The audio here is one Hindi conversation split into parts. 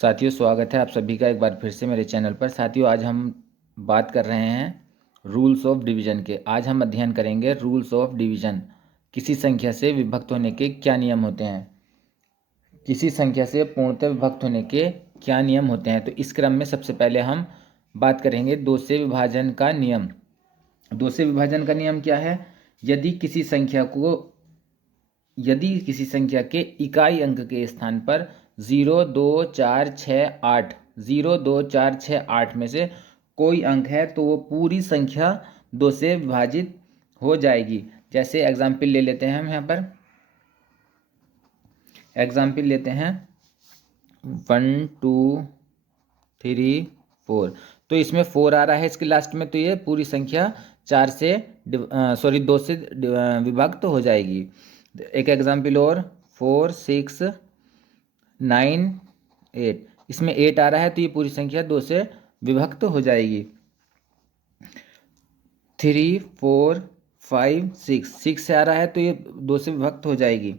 साथियों, स्वागत है आप सभी का एक बार फिर से मेरे चैनल पर। साथियों, आज हम बात कर रहे हैं रूल्स ऑफ डिवीजन के। आज हम अध्ययन करेंगे रूल्स ऑफ डिवीजन। किसी संख्या से विभक्त होने के क्या नियम होते हैं, किसी संख्या से पूर्णतः विभक्त होने के क्या नियम होते हैं। तो इस क्रम में सबसे पहले हम बात करेंगे दो से विभाजन का नियम। दो से विभाजन का नियम क्या है? यदि किसी संख्या के इकाई अंक के स्थान पर 0, 2, 4, 6, 8 0, 2, 4, 6, 8 में से कोई अंक है तो वो पूरी संख्या दो से विभाजित हो जाएगी। जैसे एग्जाम्पल ले लेते हैं, हम यहाँ पर एग्जाम्पल लेते हैं 1, 2, 3, 4। तो इसमें 4 आ रहा है इसके लास्ट में, तो ये पूरी संख्या दो से विभक्त हो जाएगी। एक एग्जाम्पल और 4, 6, 9, 8। इसमें 8 आ रहा है तो ये पूरी संख्या दो से विभक्त हो जाएगी। 3, 4, 5, 6 से आ रहा है तो ये दो से विभक्त हो जाएगी।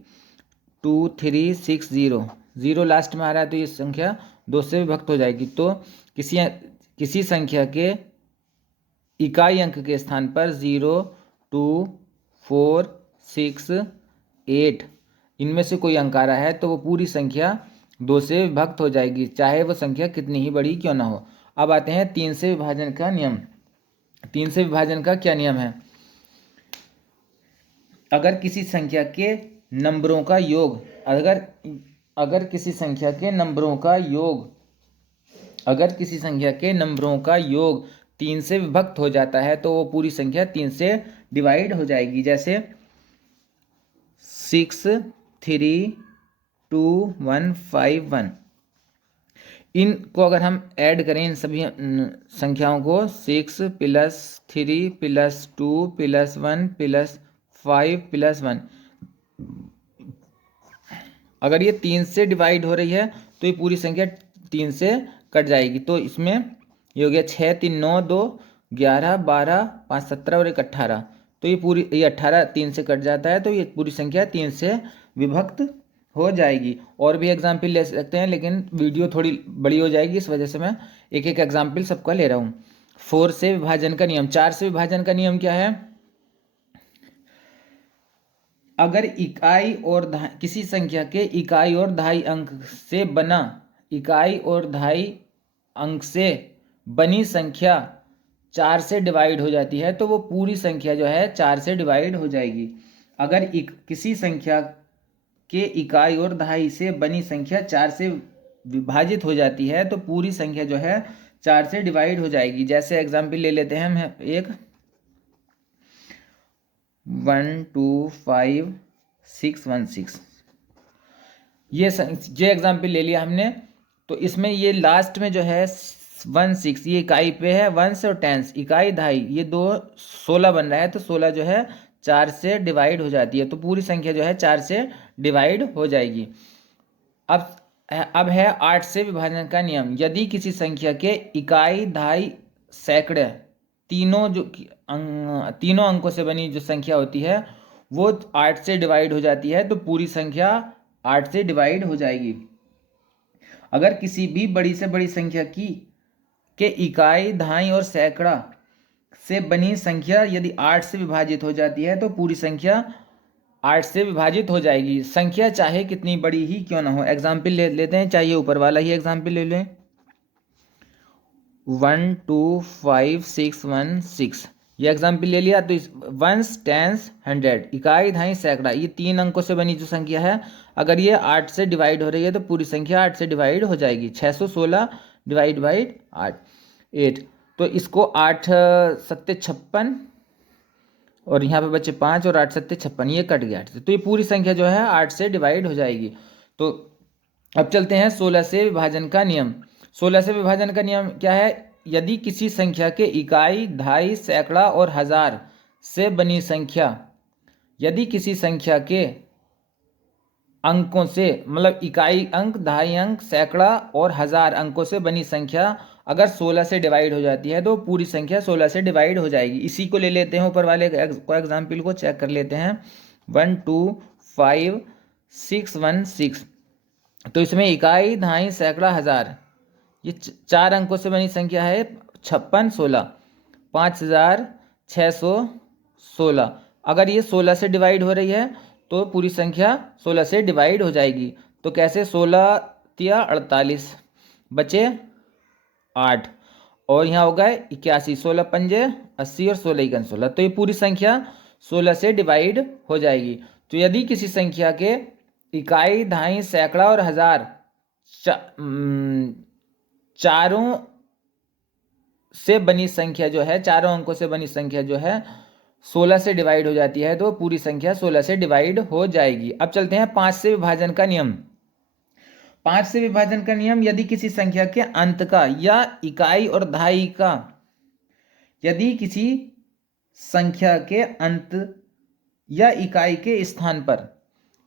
2, 3, 6, 0 0 लास्ट में आ रहा है तो ये संख्या दो से विभक्त हो जाएगी। तो किसी संख्या के इकाई अंक के स्थान पर 0, 2, 4, 6, 8 इनमें से कोई अंक आ रहा है तो वो पूरी संख्या दो से विभक्त हो जाएगी, चाहे वो संख्या कितनी ही बड़ी क्यों ना हो। अब आते हैं तीन से विभाजन का नियम। तीन से विभाजन का क्या नियम है? अगर किसी संख्या के नंबरों का योग अगर किसी संख्या के नंबरों का योग 3 से विभक्त हो जाता है तो वो पूरी संख्या 3 से डिवाइड हो जाएगी। जैसे 6, 3, 2, 1, 5, 1। इनको अगर हम ऐड करें, इन सभी संख्याओं को 6 + 3 + 2 + 1 + 5 + 1, अगर ये 3 से डिवाइड हो रही है तो ये पूरी संख्या 3 से कट जाएगी। तो इसमें ये हो गया 6, 3, 9, 2, 11, 12, 5, 17 और 1, 18। तो ये 18 3 से कट जाता है तो ये पूरी संख्या 3 से विभक्त हो जाएगी। और भी एग्जाम्पल ले सकते हैं लेकिन वीडियो थोड़ी बड़ी हो जाएगी, इस वजह से मैं एक एक एग्जाम्पल सबका ले रहा हूँ। 4 से विभाजन का नियम। 4 से विभाजन का नियम क्या है? अगर किसी संख्या के इकाई और दहाई अंक से बनी संख्या 4 से डिवाइड हो जाती है तो वो पूरी संख्या जो है 4 से डिवाइड हो जाएगी। अगर किसी संख्या के इकाई और दहाई से बनी संख्या 4 से विभाजित हो जाती है तो पूरी संख्या जो है 4 से डिवाइड हो जाएगी। जैसे एग्जाम्पल ले लेते हैं हम एक 1, 2, 5, 6, 1, 6। ये एग्जाम्पल ले लिया हमने। तो इसमें ये लास्ट में जो है 1, 6 ये इकाई पे है, 1 और 10 इकाई दहाई, ये दो 16 बन रहा है तो 16 जो है 4 से डिवाइड हो जाती है तो पूरी संख्या जो है 4 से डिवाइड हो जाएगी। अब है 8 से विभाजन का नियम। यदि किसी संख्या के इकाई दहाई सैकड़े तीनों अंकों से बनी जो संख्या होती है वो 8 से डिवाइड हो जाती है तो पूरी संख्या 8 से डिवाइड हो जाएगी। अगर किसी भी बड़ी से बड़ी संख्या के इकाई दहाई और सैकड़ा से बनी संख्या यदि 8 से विभाजित हो जाती है तो पूरी संख्या 8 से विभाजित हो जाएगी, संख्या चाहे कितनी बड़ी ही क्यों ना हो। एग्जाम्पल ले लेते हैं, चाहिए ऊपर वाला ही एग्जाम्पल ले लें। 1, 2, 5, 6, 1, 6 ये एग्जाम्पल ले लिया। तो 1, 10, 100 इकाई दहाई सैकड़ा, ये 3 अंकों से बनी जो संख्या है अगर ये 8 से डिवाइड हो रही है तो पूरी संख्या 8 से डिवाइड हो जाएगी। 616 डिवाइड बाई 8। तो इसको 8 सत्ते 56 और यहाँ पे बचे 5 और 8 सत्ते 56, ये कट गया 8 से, तो ये पूरी संख्या जो है 8 से डिवाइड हो जाएगी। तो अब चलते हैं 16 से विभाजन का नियम। 16 से विभाजन का नियम क्या है? यदि किसी संख्या के इकाई दहाई सैकड़ा और हजार से बनी संख्या यदि किसी संख्या के अंकों से मतलब इकाई अंक दहाई अंक सैकड़ा और हजार अंकों से बनी संख्या अगर 16 से डिवाइड हो जाती है तो पूरी संख्या 16 से डिवाइड हो जाएगी। इसी को ले लेते हैं, ऊपर वाले को एग्जाम्पल को चेक कर लेते हैं। 1, 2, 5, 6, 1, 6 तो इसमें इकाई, दहाई, सैकड़ा, हजार, ये चार अंकों से बनी संख्या है 56, 16, 5616। अगर ये 16 से डिवाइड हो रही है तो पूरी संख्या 16 से डिवाइड हो जाएगी। तो कैसे, 16 तिया 48, बचे 8, और यहाँ हो गए 81, 16 पंजे 80 और 16 इकन 16। तो ये पूरी संख्या 16 से डिवाइड हो जाएगी। तो यदि किसी संख्या के इकाई, दहाई, सैकड़ा और हजार चारों से बनी संख्या जो है, चारों अंकों से बनी संख्या जो है 16 से डिवाइड हो जाती है, तो पूरी संख्या 16 से डिवाइड हो जाएगी। अब चलते हैं 5 से विभाजन का नियम। 5 से विभाजन का नियम, यदि किसी संख्या के अंत का या इकाई और दहाई का, यदि किसी संख्या के अंत या इकाई के स्थान पर,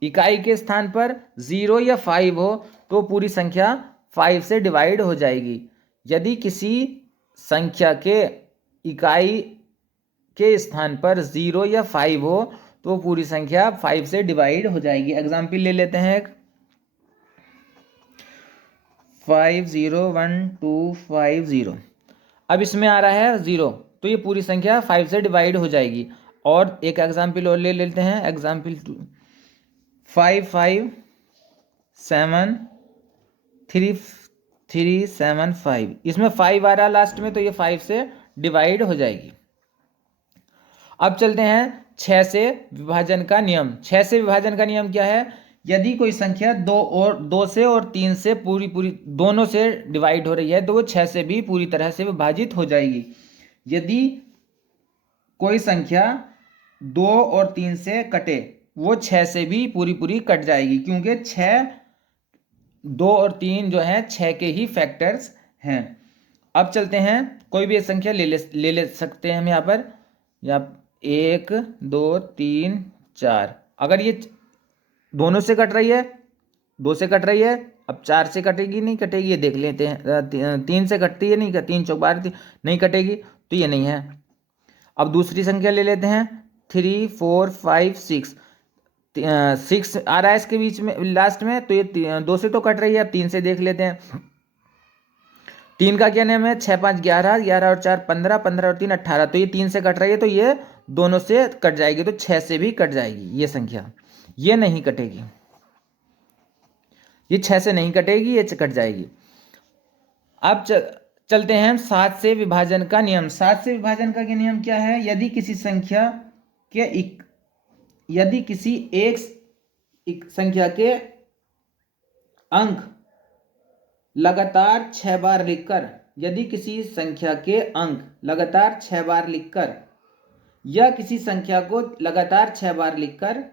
इकाई के स्थान पर 0 या 5 हो तो पूरी संख्या 5 से डिवाइड हो जाएगी। यदि किसी संख्या के इकाई के स्थान पर 0 या 5 हो तो पूरी संख्या 5 से डिवाइड हो जाएगी। एग्जाम्पल ले लेते हैं एक, 501250। अब इसमें आ रहा है 0, तो ये पूरी संख्या 5 से डिवाइड हो जाएगी। और एक एग्जाम्पल और ले लेते हैं, एग्जाम्पल 557375। इसमें 5 आ रहा लास्ट में, तो ये 5 से डिवाइड हो जाएगी। अब चलते हैं 6 से विभाजन का नियम। 6 से विभाजन का नियम क्या है, यदि कोई संख्या 2 से और 3 से पूरी दोनों से डिवाइड हो रही है तो वो 6 से भी पूरी तरह से विभाजित हो जाएगी। यदि कोई संख्या 2 और 3 से कटे, वो 6 से भी पूरी कट जाएगी, क्योंकि 6, 2 और 3 जो है 6 के ही फैक्टर्स हैं। अब चलते हैं, कोई भी संख्या ले सकते हैं हम यहाँ पर, या 1 2 3 4। अगर ये दोनों से कट रही है, 2 से कट रही है, अब 4 से कटेगी नहीं कटेगी, ये देख लेते हैं। 3 से कटती है नहीं, 3 चौक 12 नहीं कटेगी, तो ये नहीं है। अब दूसरी संख्या ले लेते हैं, 3 4 5 6। 6 आ रहा है इसके बीच में लास्ट में, तो ये 2 से तो कट रही है। अब 3 से देख लेते हैं। 3 का क्या नियम है, 6 5 11, 11 और 4 15, 15 और 3 18। तो ये 3 से कट रही है, तो ये दोनों से कट जाएगी, तो 6 से भी कट जाएगी ये संख्या, ये नहीं कटेगी, ये 6 से नहीं कटेगी, ये कट जाएगी। अब चलते हैं 7 से विभाजन का नियम। 7 से विभाजन का नियम क्या है, यदि किसी संख्या के यदि किसी एक संख्या के अंक लगातार 6 बार लिखकर, यदि किसी संख्या के अंक लगातार 6 बार लिखकर, या किसी संख्या को लगातार 6 बार लिखकर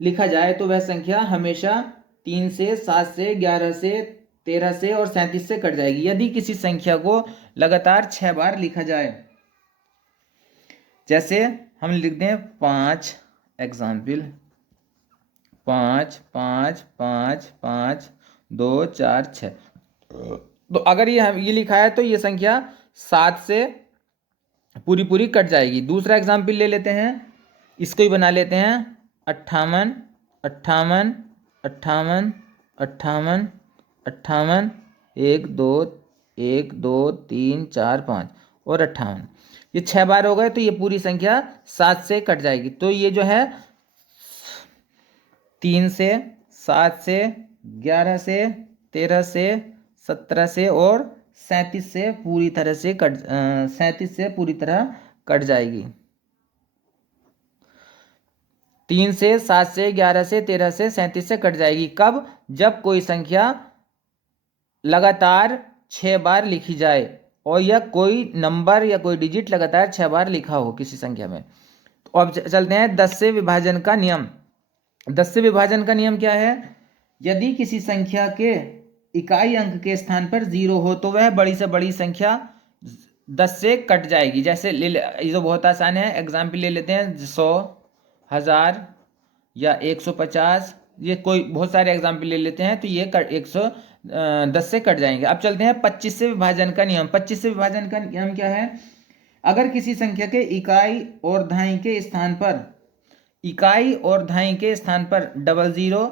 लिखा जाए तो वह संख्या हमेशा 3 से, 7 से, 11 से, 13 से और 37 से कट जाएगी। यदि किसी संख्या को लगातार 6 बार लिखा जाए, जैसे हम लिख दें 5, एग्जाम्पल 5 5 5 5 2 4 6। तो अगर ये लिखा है तो ये संख्या 7 से पूरी कट जाएगी। दूसरा एग्जाम्पल ले लेते हैं, इसको ही बना लेते हैं, 58 58 58 58 58 1 2 1 2 3 4 5 और 58। ये 6 बार हो गए, तो ये पूरी संख्या 7 से कट जाएगी। तो ये जो है 3 से, 7 से, 11 से, 13 से, 17 से और 37 से पूरी तरह से 37 से पूरी तरह कट जाएगी। 3 से, 7 से, 11 से, 13 से, 37 से कट जाएगी। कब, जब कोई संख्या लगातार 6 बार लिखी जाए, और या कोई नंबर या कोई डिजिट लगातार 6 बार लिखा हो किसी संख्या में। तो अब चलते हैं 10 से विभाजन का नियम। 10 से विभाजन का नियम क्या है, यदि किसी संख्या के इकाई अंक के स्थान पर 0 हो तो वह बड़ी से बड़ी संख्या 10 से कट जाएगी। जैसे ये तो बहुत आसान है, एग्जाम्पल ले लेते हैं, 100, 1000 या 150। ये कोई बहुत सारे एग्जाम्पल ले लेते हैं, तो ये 110 से कट जाएंगे। अब चलते हैं 25 से विभाजन का नियम। 25 से विभाजन का नियम क्या है, अगर किसी संख्या के इकाई और दहाई के स्थान पर, इकाई और दहाई के स्थान पर 00,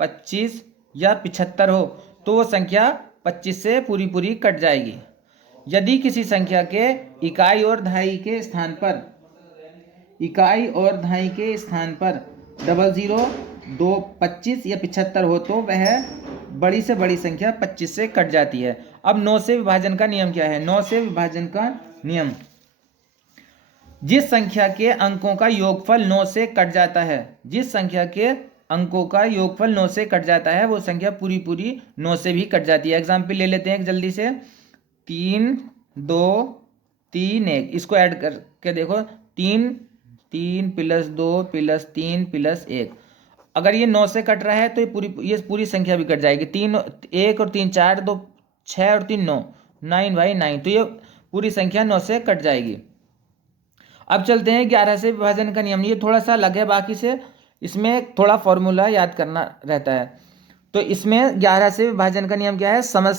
25, या 75 हो तो वो संख्या 25 से पूरी पूरी कट जाएगी। यदि किसी संख्या के इकाई और दहाई के स्थान पर डबल जीरो, 2, 25 या 75 हो तो वह बड़ी से बड़ी संख्या 25 से कट जाती है। अब 9 से विभाजन का नियम क्या है? 9 से विभाजन का नियम, जिस संख्या के अंकों का योगफल 9 से कट जाता है, जिस संख्या के अंकों का योगफल 9 से कट जाता है वो संख्या पूरी पूरी 9 से भी कट जाती है। एग्जाम्पल ले लेते हैं जल्दी से। 3, 2, 3, 1, इसको ऐड करके देखो। 3 प्लस 2 प्लस 3 प्लस 1, अगर ये 9 से कट रहा है तो ये पूरी संख्या भी कट जाएगी। 3, 1 और 3 4, 2 6 और 3 9, 9 बाई 9, तो ये पूरी संख्या 9 से कट जाएगी। अब चलते हैं 11 से विभाजन का नियम। ये थोड़ा सा अलग है बाकी से, इसमें थोड़ा फॉर्मूला याद करना रहता है। तो इसमें 11 से विभाजन का नियम क्या है? सम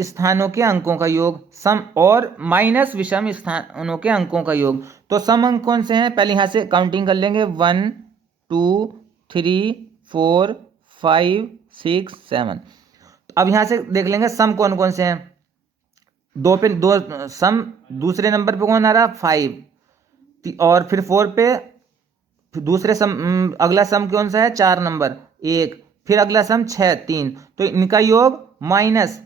स्थानों के अंकों का योग, सम और माइनस विषम स्थानों के अंकों का योग। तो सम अंक कौन से हैं? पहले यहाँ से काउंटिंग कर लेंगे। 1, 2, 3, 4, 5, 6, 7। अब यहाँ से देख लेंगे सम कौन कौन से हैं। 2 पे 2 सम, दूसरे नंबर पे कौन आ रहा? 5, और फिर 4 पे दूसरे सम, अगला सम कौन सा है? 4 नंबर 1, फिर अगला सम 6, 3। तो इनका योग माइनस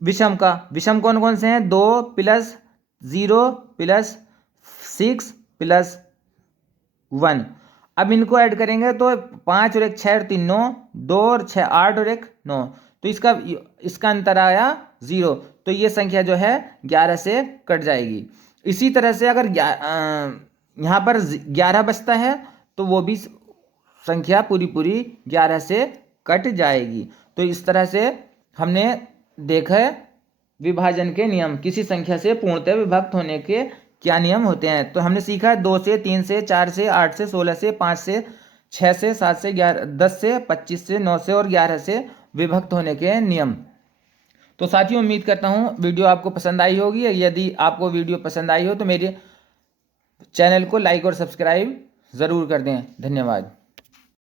विषम का, विषम कौन कौन से हैं? 2 प्लस 0 प्लस 6 प्लस 1। अब इनको ऐड करेंगे तो 5 और 1 6 और 3 9, 2 और 6 8 और 1 9, तो इसका अंतर आया 0। तो ये संख्या जो है 11 से कट जाएगी। इसी तरह से अगर यहाँ पर 11 बचता है तो वो भी संख्या पूरी पूरी 11 से कट जाएगी। तो इस तरह से हमने देखा है विभाजन के नियम, किसी संख्या से पूर्णतः विभक्त होने के क्या नियम होते हैं। तो हमने सीखा है 2 से, 3 से, 4 से, 8 से, 16 से, 5 से, 6 से, 7 से, 11, 10 से, 25 से, 9 से और 11 से विभक्त होने के नियम। तो साथियों उम्मीद करता हूँ वीडियो आपको पसंद आई होगी। यदि आपको वीडियो पसंद आई हो तो मेरे चैनल को लाइक और सब्सक्राइब ज़रूर कर दें। धन्यवाद।